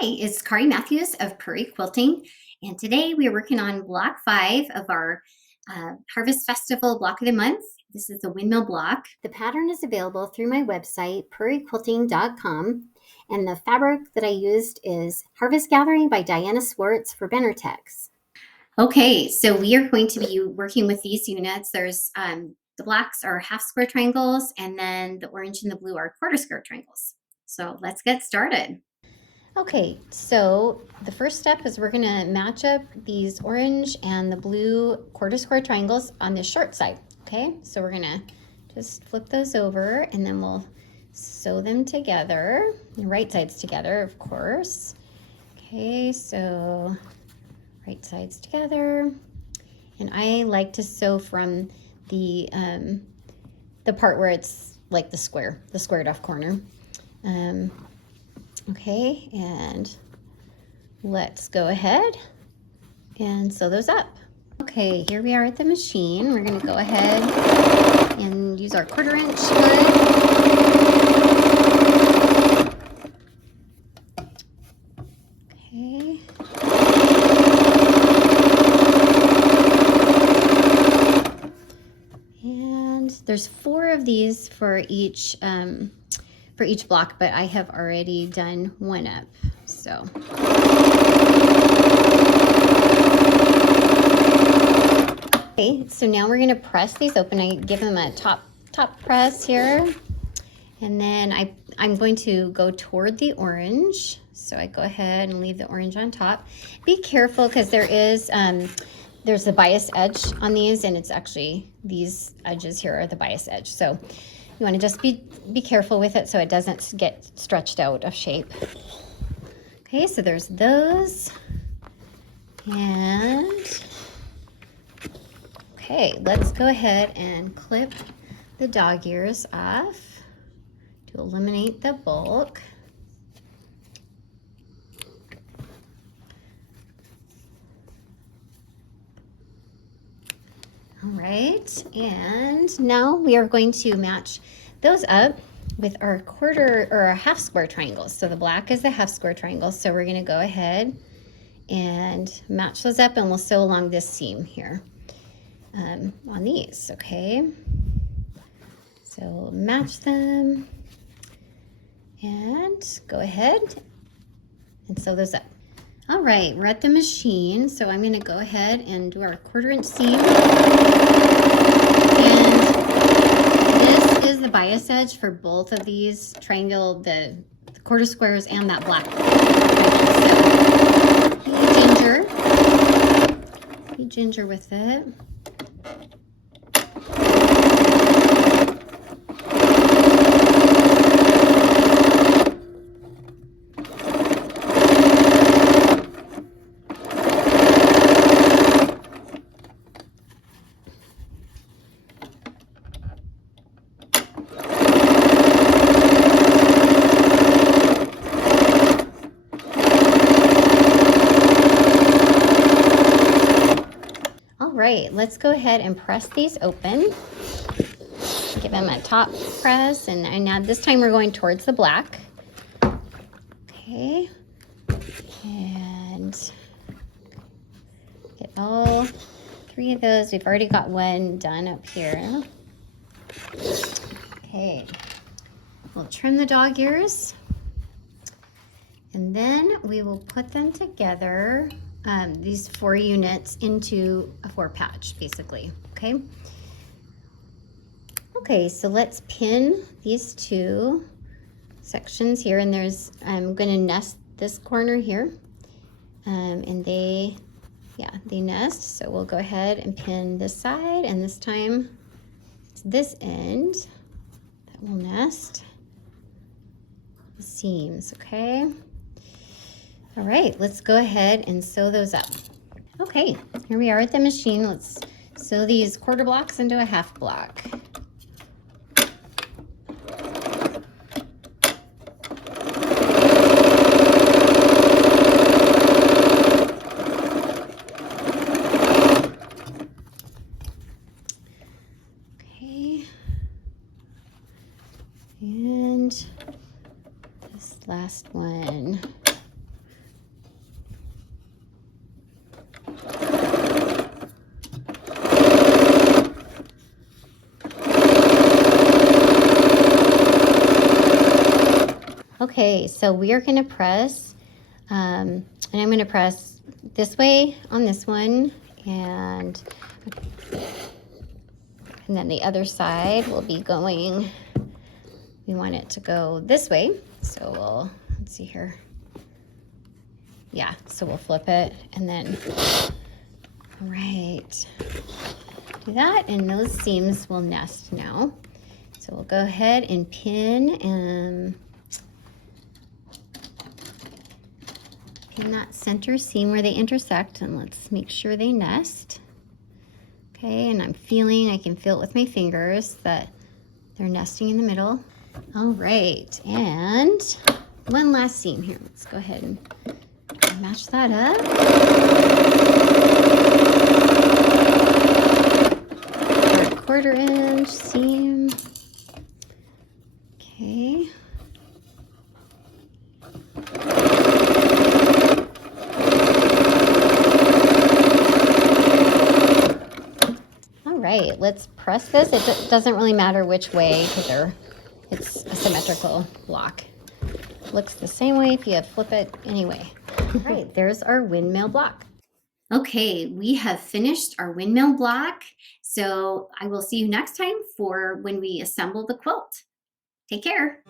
Hi, it's Kari Matthews of Prairie Quilting, and today we are working on block 5 of our Harvest Festival block of the month. This is the windmill block. The pattern is available through my website, prairiequilting.com, and the fabric that I used is Harvest Gathering by Diana Swartz for Benertex. Okay, so we are going to be working with these units. There's the blacks are half square triangles, and then the orange and the blue are quarter square triangles. So let's get started. Okay, so the first step is we're gonna match up these orange and the blue quarter square triangles on the short side, okay? So we're gonna just flip those over and then we'll sew them together, the right sides together, of course. Okay, so right sides together. And I like to sew from the part where it's like the squared off corner. Okay, and let's go ahead and sew those up. Okay, here we are at the machine. We're gonna go ahead and use our 1/4 inch hook. Okay. And there's 4 of these for each block, but I have already done one up, so. Okay, so now we're gonna press these open. I give them a top press here, and then I'm going to go toward the orange. So I go ahead and leave the orange on top. Be careful because there's the bias edge on these, and it's actually these edges here are the bias edge. So you want to just be careful with it so it doesn't get stretched out of shape. Okay, so there's those. And okay, let's go ahead and clip the dog ears off to eliminate the bulk. All right, and now we are going to match those up with our quarter or our half square triangles. So the black is the half square triangle. So we're gonna go ahead and match those up, and we'll sew along this seam here on these, okay? So match them and go ahead and sew those up. All right, we're at the machine, so I'm gonna go ahead and do our 1/4 inch seam. And this is the bias edge for both of these triangle, the quarter squares and that black. So be ginger with it. Right, let's go ahead and press these open. Give them a top press, and now this time we're going towards the black. Okay, and get all 3 of those. We've already got one done up here. Okay, we'll trim the dog ears, and then we will put them together. These 4 units into a 4 patch, basically, okay? Okay, so let's pin these 2 sections here, and I'm gonna nest this corner here, and they nest, so we'll go ahead and pin this side, and this time it's this end that will nest the seams, okay? All right, let's go ahead and sew those up. Okay, here we are at the machine. Let's sew these 1/4 blocks into a half block. Okay, and this last one. Okay, so we are going to press, and I'm going to press this way on this one, and then the other side will be going, we want it to go this way. So we'll, let's see here. Yeah, so we'll flip it and then, all right, do that, and those seams will nest now. So we'll go ahead and pin that center seam where they intersect, and let's make sure they nest. Okay, and I can feel it with my fingers that they're nesting in the middle. All right, and one last seam here. Let's go ahead and match that up. Quarter inch seam. Okay. All right, let's press this. It doesn't really matter which way because it's a symmetrical block. Looks the same way if you flip it anyway. All right, there's our windmill block. Okay, we have finished our windmill block. So I will see you next time for when we assemble the quilt. Take care.